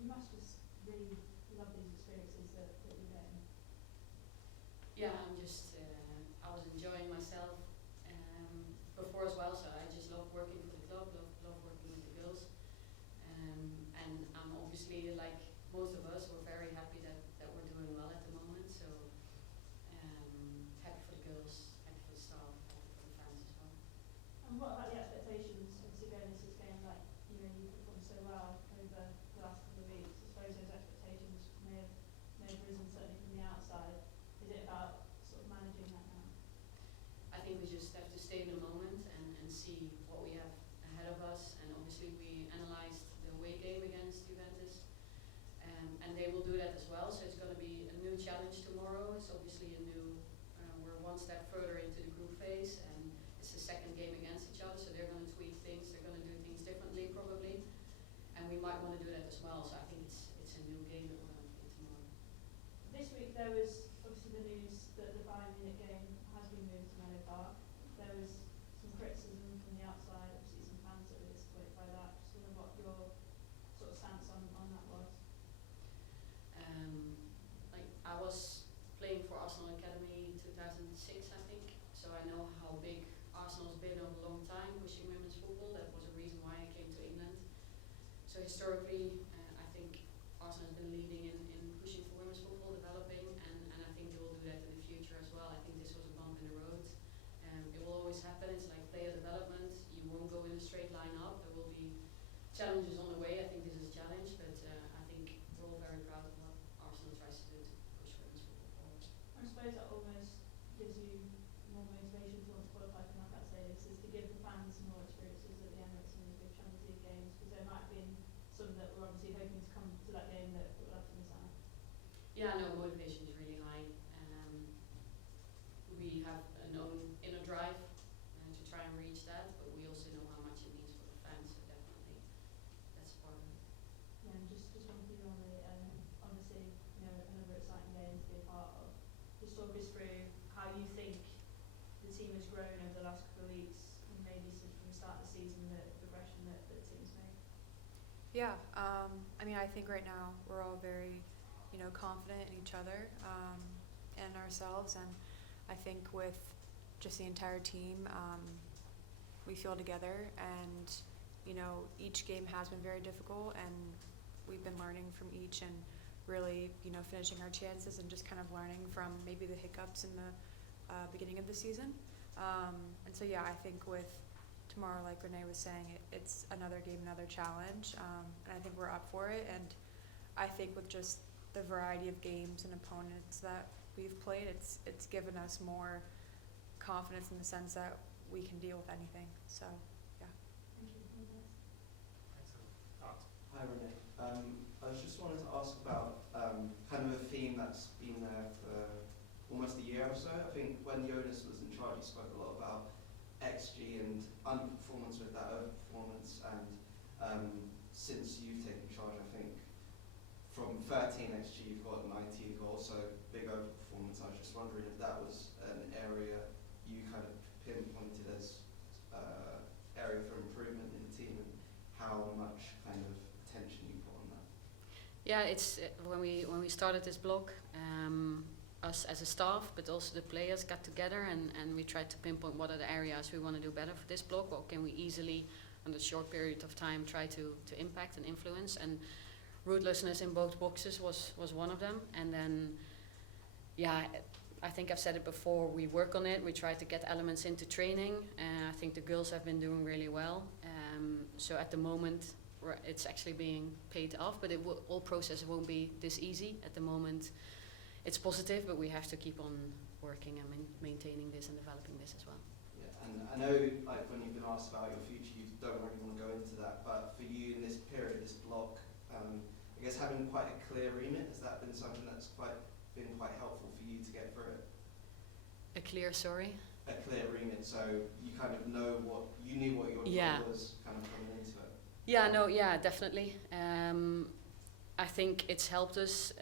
You must just really love these experiences that you're getting. Yeah, I was enjoying myself before as well, so I just love working for the club, love working with the girls. And I'm obviously, like most of us, we're very happy that we're doing well at the moment, so happy for the girls, happy for the staff, happy for the fans as well. And what about the expectations? Obviously going into this game, like, you know, you've performed so well over the last couple of weeks. I suppose those expectations may have risen, certainly from the outside. Is it about sort of managing that now? I think we just have to stay in the moment and see what we have ahead of us. And obviously we analysed the away game against Juventus, and they will do that as well. So it's going to be a new challenge tomorrow. It's obviously a new. We're one step further into the group phase, and it's the second game against each other. So they're going to tweak things. They're going to do things differently probably, and we might want to do that as well. So I think it's a new game that we're going to play tomorrow. This week there was obviously the news that the Bayern Munich game has been moved to Menlo Park. There was some criticism from the outside, obviously some fans that were disappointed by that. Just wondering what your sort of stance on that was. Like I was playing for Arsenal Academy 2006, I think, so I know how big Arsenal's been over a long time pushing women's football. That was a reason why I came to England. So historically, I think Arsenal has been leading in pushing for women's football, developing, and I think they will do that in the future as well. I think this was a bump in the road. It will always happen. It's like player development. You won't go in a straight line up. There will be challenges on the way. I think this is a challenge, but I think we're all very proud of what Arsenal tries to do to push women's football forward. I suppose that almost gives you more motivation to want to qualify for knockout status, is to give the fans more experiences at the Emirates and these big Champions League games, because there might have been some that were obviously hoping to come to that game that would have to miss out. Yeah, no, motivation is really high. We have an own inner drive to try and reach that, but we also know how much it means for the fans, so definitely that's part of it. Yeah, and just one thing on the obviously, you know, another exciting game to be a part of. Just talk us through how you think the team has grown over the last couple of weeks, and maybe from the start of the season, the progression that the team's made. Yeah, I mean, I think right now we're all very, confident in each other and ourselves, and I think with just the entire team, we feel together, and each game has been very difficult, and we've been learning from each and really, finishing our chances and just kind of learning from maybe the hiccups in the beginning of the season. And so, yeah, I think with tomorrow, like Renee was saying, it's another game, another challenge, and I think we're up for it. And I think with just the variety of games and opponents that we've played, it's given us more confidence in the sense that we can deal with anything. So, yeah. Thank you. Hi Renee. I just wanted to ask about kind of a theme that's been there for almost a year or so. I think when Jonas was in charge, he spoke a lot about XG and underperformance with that overperformance, and since you've taken charge, I think from 13 XG you've got 19 goals, so big overperformance. I was just wondering if that was an area you kind of pinpointed as area for improvement in the team, and how much kind of attention you put on that. Yeah, it's when we started this blog, us as a staff, but also the players got together and we tried to pinpoint what are the areas we want to do better for this blog. What can we easily, in a short period of time, try to impact and influence. And ruthlessness in both boxes was one of them. And then, yeah, I think I've said it before, we work on it. We try to get elements into training. I think the girls have been doing really well. So at the moment, it's actually being paid off, but all process won't be this easy. At the moment, it's positive, but we have to keep on working and maintaining this and developing this as well. Yeah, and I know, like, when you've been asked about your future, you don't really want to go into that, but for you in this period, this block, I guess having quite a clear remit, has that been something that's been quite helpful for you to get through it? A clear remit, so you kind of know you knew what your job was kind of coming into it. Yeah, definitely. I think it's helped us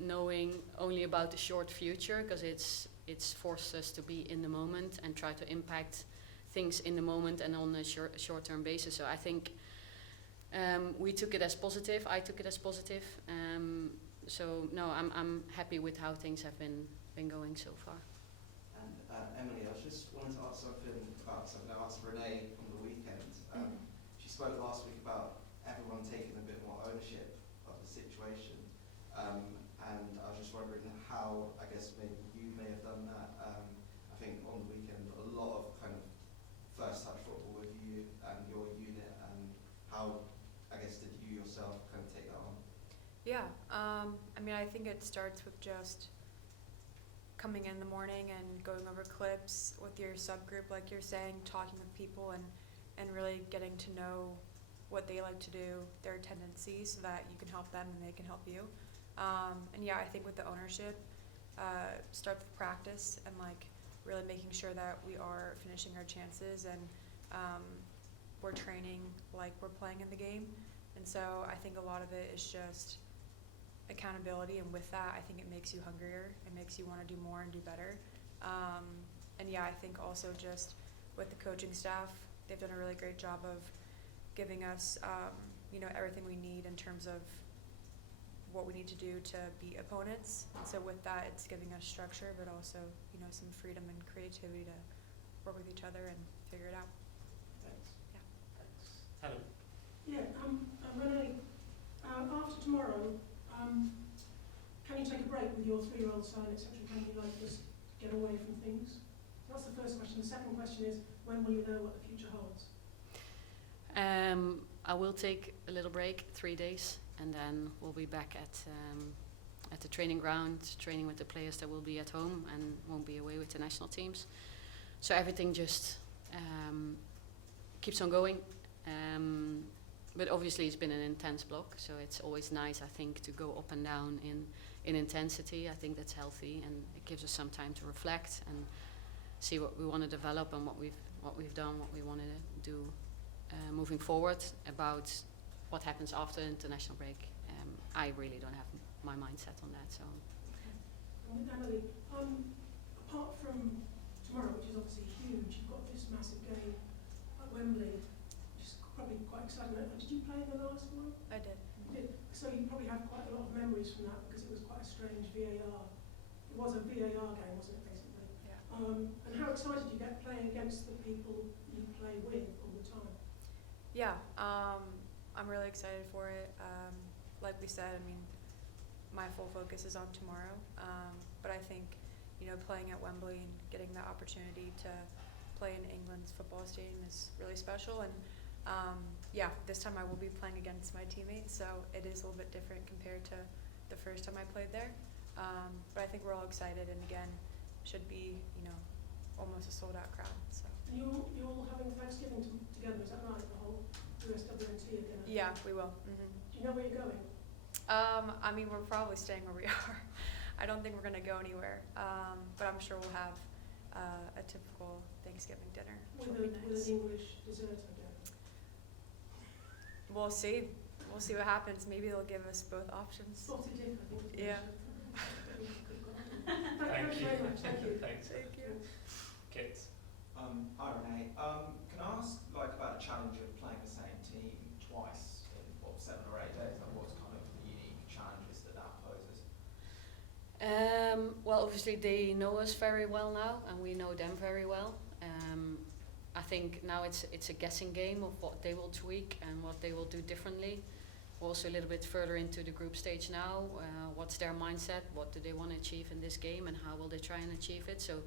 knowing only about the short future, because it's forced us to be in the moment and try to impact things in the moment and on a short-term basis. So I think We took it as positive. I took it as positive. So no, I'm happy with how things have been going so far. And Emily, I was just wanted to ask something I asked Renee on the weekend. She spoke last week about everyone taking a bit more ownership of the situation, and I was just wondering how, I guess maybe you may have done that. I think on the weekend a lot of kind of first touch football with you and your unit, and how, I guess, did you yourself kind of take that on? Yeah, I mean, I think it starts with just coming in the morning and going over clips with your subgroup, like you're saying, talking with people and really getting to know what they like to do, their tendencies, so that you can help them and they can help you. And yeah, I think with the ownership, start with practice and like really making sure that we are finishing our chances and we're training like we're playing in the game. And so I think a lot of it is just accountability, and with that I think it makes you hungrier, it makes you want to do more and do better. And yeah, I think also just with the coaching staff, they've done a really great job of giving us everything we need in terms of what we need to do to beat opponents. And so with that, it's giving us structure, but also some freedom and creativity to work with each other and figure it out. Thanks. Yeah. Thanks. Helen. Yeah, Renee, after tomorrow, can you take a break with your 3-year-old son, etc.? Can you like just get away from things? That's the first question. The second question is, when will you know what the future holds? I will take a little break, 3 days, and then we'll be back at the training ground, training with the players that will be at home and won't be away with the national teams. So everything just keeps on going. But obviously it's been an intense block, so it's always nice, I think, to go up and down in intensity. I think that's healthy, and it gives us some time to reflect and see what we want to develop and what we've done, what we want to do moving forward. About what happens after the international break, I really don't have my mind set on that. So. And Emily, apart from tomorrow, which is obviously huge, you've got this massive game at Wembley, which is probably quite exciting. Did you play in the last one? I did. You did. So you probably have quite a lot of memories from that, because it was quite a strange VAR. It was a VAR game, wasn't it, basically? Yeah. And how excited you get playing against the people you play with all the time? Yeah, I'm really excited for it. Like we said, I mean, my full focus is on tomorrow. But I think, playing at Wembley and getting the opportunity to play in England's football stadium is really special. And yeah, this time I will be playing against my teammates, so it is a little bit different compared to the first time I played there. But I think we're all excited, and again, should be, almost a sold-out crowd. So. And you're all having Thanksgiving together, is that right? The whole USWNT dinner? Yeah, we will. Mm-hmm. Do you know where you're going? I mean, we're probably staying where we are. I don't think we're going to go anywhere, but I'm sure we'll have a typical Thanksgiving dinner, which will be With nice. an English dessert, I guess. We'll see. We'll see what happens. Maybe they'll give us both options. Spotted dip, I think. Yeah. Thank you very much. Thank you. Thanks. Thank you. Kit. Hi Renee. Can I ask about the challenge of playing the same team twice in 7 or 8 days? Like, what's kind of the unique challenges that poses? Well, obviously they know us very well now, and we know them very well. I think now it's a guessing game of what they will tweak and what they will do differently. We're also a little bit further into the group stage now. What's their mindset? What do they want to achieve in this game, and how will they try and achieve it? So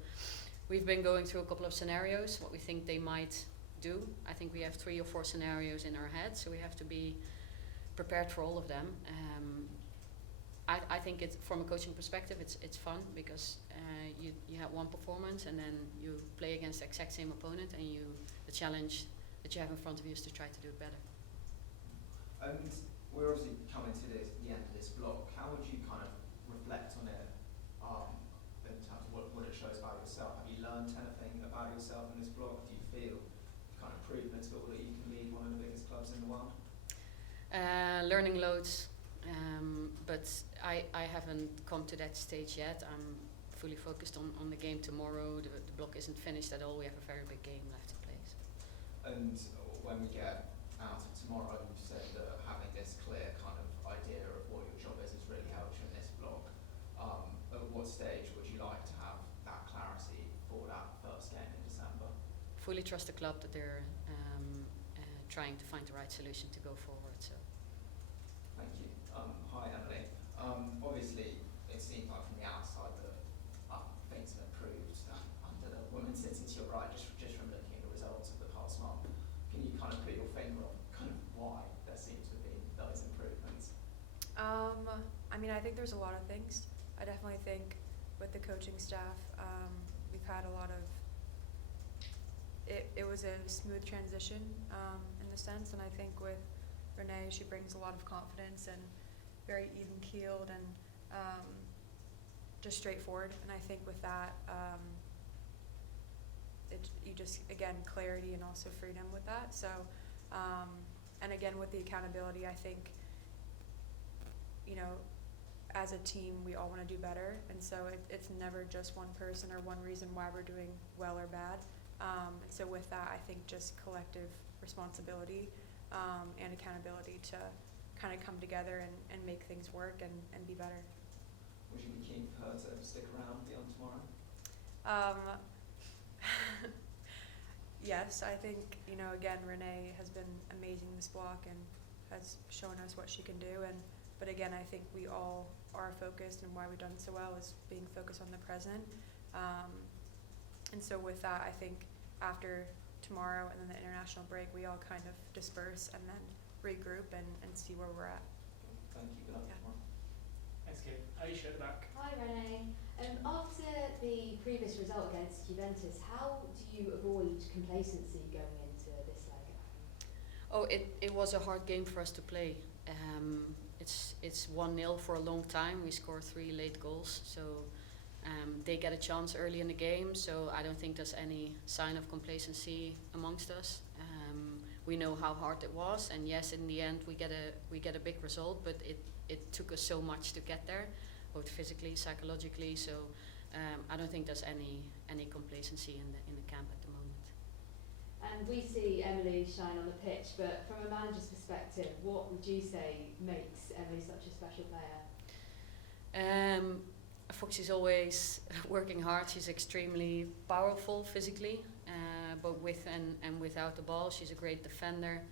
we've been going through a couple of scenarios, what we think they might do. I think we have 3 or 4 scenarios in our head, so we have to be prepared for all of them. I think it's, from a coaching perspective, it's fun, because you have one performance and then you play against the exact same opponent, and the challenge that you have in front of you is to try to do it better. And we're obviously coming to the end of this block. How would you kind of reflect on it in terms of what it shows about yourself? Have you learned anything about yourself in this block? Do you feel kind of proven at all that you can lead one of the biggest clubs in the world? Learning loads, but I haven't come to that stage yet. I'm fully focused on the game tomorrow. The block isn't finished at all. We have a very big game left to play. So. And when we get out of tomorrow, you said that having this clear kind of idea of what your job is has really helped you in this block. At what stage would you like to have that clarity for that first game in December? Fully trust the club that they're trying to find the right solution to go forward. So. Thank you. Hi, Emily. Obviously, it seems like from the outside that things have improved under the woman sitting to your right, just from looking at the results of the past month. Can you kind of put your finger on kind of why there seems to have been those improvements? I mean, I think there's a lot of things. I definitely think with the coaching staff, we've had a lot of. It was a smooth transition in the sense, and I think with Renee, she brings a lot of confidence and very even-keeled and just straightforward. And I think with that, you just, again, clarity and also freedom with that. So, and again, with the accountability, I think, as a team, we all want to do better. And so it's never just one person or one reason why we're doing well or bad. And so with that, I think just collective responsibility and accountability to kind of come together and make things work and be better. Would you be keen for her to stick around beyond tomorrow? Yes, I think, again, Renee has been amazing this block and has shown us what she can do. But again, I think we all are focused, and why we've done so well is being focused on the present. And so with that, I think after tomorrow and then the international break, we all kind of disperse and then regroup and see where we're at. Thank you. Good luck tomorrow. Thanks, Kate. Aisha at the back. Hi, Renee. After the previous result against Juventus, how do you avoid complacency going into this leg at home? Oh, it was a hard game for us to play. It's 1-0 for a long time. We scored 3 late goals, so they get a chance early in the game. So I don't think there's any sign of complacency amongst us. We know how hard it was, and yes, in the end we get a big result, but it took us so much to get there, both physically, psychologically. So I don't think there's any complacency in the camp at the moment. And we see Emily shine on the pitch, but from a manager's perspective, what would you say makes Emily such a special player? Foxy's always working hard. She's extremely powerful physically, but with and without the ball. She's a great defender.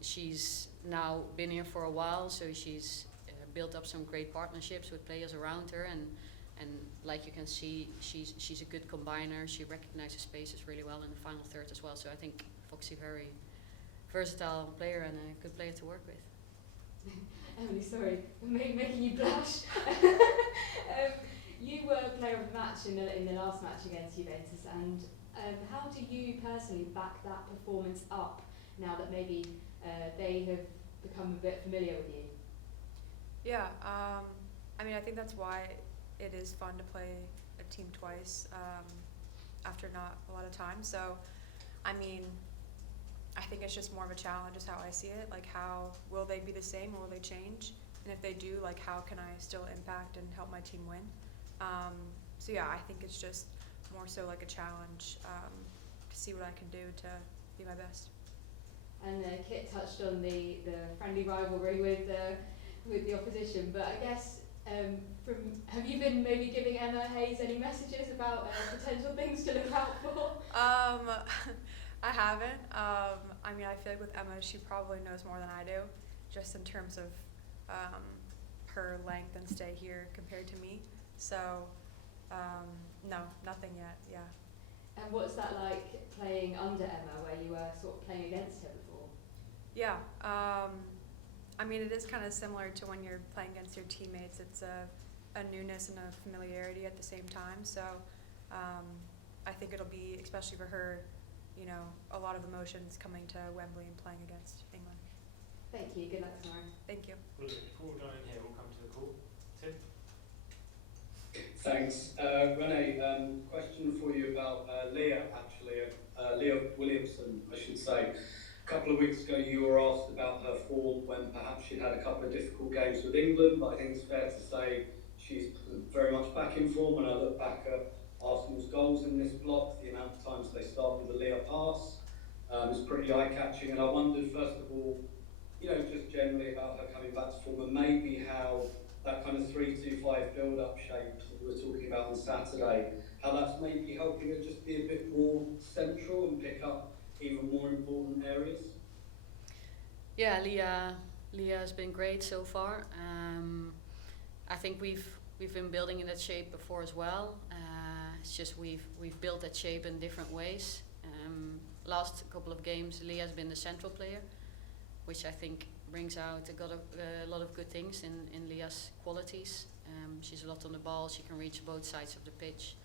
She's now been here for a while, so she's built up some great partnerships with players around her, and like you can see, she's a good combiner. She recognizes spaces really well in the final third as well. So I think Foxy, very versatile player and a good player to work with. Emily, sorry, making you blush. You were player of the match in the last match against Juventus, and how do you personally back that performance up now that maybe they have become a bit familiar with you? Yeah, I mean, I think that's why it is fun to play a team twice after not a lot of time. So, I mean, I think it's just more of a challenge is how I see it. Like, how will they be the same or will they change? And if they do, like, how can I still impact and help my team win? So yeah, I think it's just more so like a challenge to see what I can do to be my best. And Kit touched on the friendly rivalry with the opposition, but I guess have you been maybe giving Emma Hayes any messages about potential things to look out for? I haven't. I mean, I feel like with Emma, she probably knows more than I do, just in terms of her length and stay here compared to me. So, no, nothing yet, yeah. And what's that like playing under Emma, where you were sort of playing against her before? Yeah, I mean, it is kind of similar to when you're playing against your teammates. It's a newness and a familiarity at the same time. So I think it'll be, especially for her, a lot of emotions coming to Wembley and playing against England. Thank you. Good luck tomorrow. Thank you. Brilliant. Before we go in here, we'll come to the call. Tim? Thanks. Renee, question for you about Leah, actually. Leah Williamson, I should say. A couple of weeks ago, you were asked about her form when perhaps she'd had a couple of difficult games with England, but I think it's fair to say she's very much back in form. When I look back at Arsenal's goals in this block, the amount of times they start with a Leah pass, It's pretty eye-catching, and I wondered, first of all, just generally about her coming back to form, and maybe how that kind of 3-2-5 build-up shape that we were talking about on Saturday, how that's maybe helping her just be a bit more central and pick up even more important areas. Yeah, Leah has been great so far. I think we've been building in that shape before as well. It's just we've built that shape in different ways. Last couple of games, Leah has been the central player, which I think brings out a lot of good things in Leah's qualities. She's a lot on the ball. She can reach both sides of the pitch.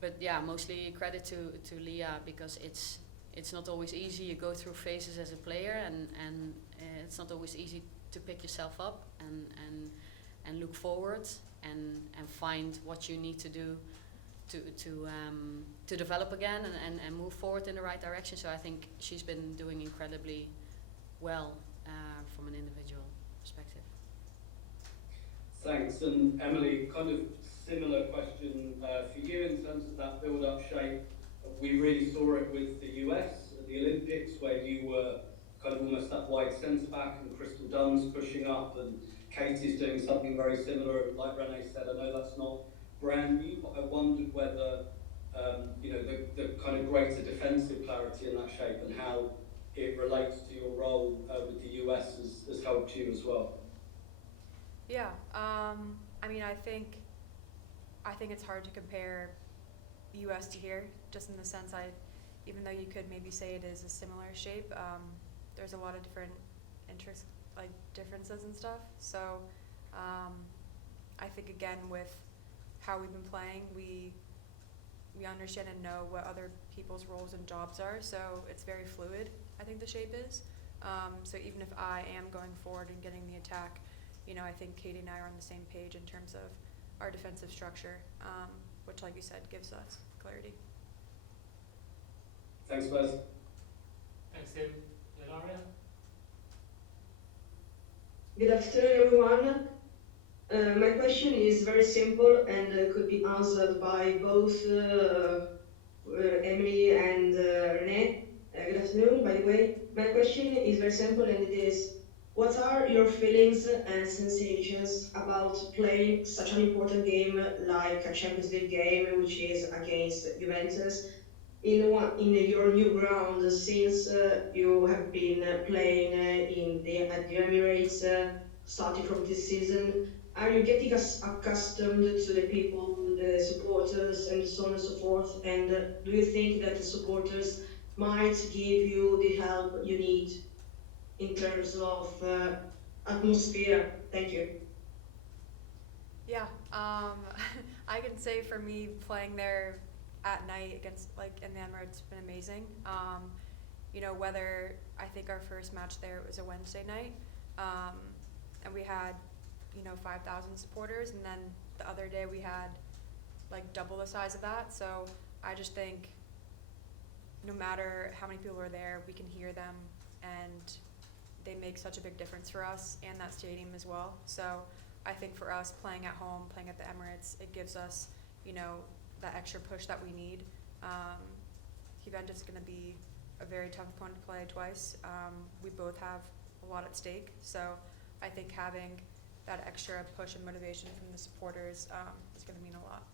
But yeah, mostly credit to Leah, because it's not always easy. You go through phases as a player, and it's not always easy to pick yourself up and look forward and find what you need to do to develop again and move forward in the right direction. So I think she's been doing incredibly well from an individual perspective. Thanks. And Emily, kind of similar question for you in terms of that build-up shape. We really saw it with the US at the Olympics, where you were kind of almost that wide centre-back, and Crystal Dunn's pushing up, and Katie's doing something very similar. Like Renee said, I know that's not brand new, but I wondered whether the kind of greater defensive clarity in that shape and how it relates to your role with the US has helped you as well. Yeah, I mean, I think it's hard to compare US to here, just in the sense even though you could maybe say it is a similar shape, there's a lot of different differences and stuff. So I think again with how we've been playing, we understand and know what other people's roles and jobs are, so it's very fluid, I think the shape is. So even if I am going forward and getting the attack, I think Katie and I are on the same page in terms of our defensive structure, which, like you said, gives us clarity. Thanks, guys. Thanks, Tim. Ilaria? Good afternoon, everyone. My question is very simple and could be answered by both Emily and Renee. Good afternoon, by the way. My question is very simple, and it is, what are your feelings and sensations about playing such an important game like a Champions League game, which is against Juventus, in your new ground, since you have been playing at the Emirates starting from this season? Are you getting accustomed to the people, the supporters, and so on and so forth? And do you think that the supporters might give you the help you need in terms of atmosphere? Thank you. Yeah, I can say for me, playing there at night against in the Emirates, it's been amazing. Whether I think our first match there was a Wednesday night, and we had 5,000 supporters, and then the other day we had double the size of that. So I just think no matter how many people are there, we can hear them, and they make such a big difference for us and that stadium as well. So I think for us, playing at home, playing at the Emirates, it gives us that extra push that we need. Juventus is going to be a very tough opponent to play twice. We both have a lot at stake, so I think having that extra push and motivation from the supporters is going to mean a lot.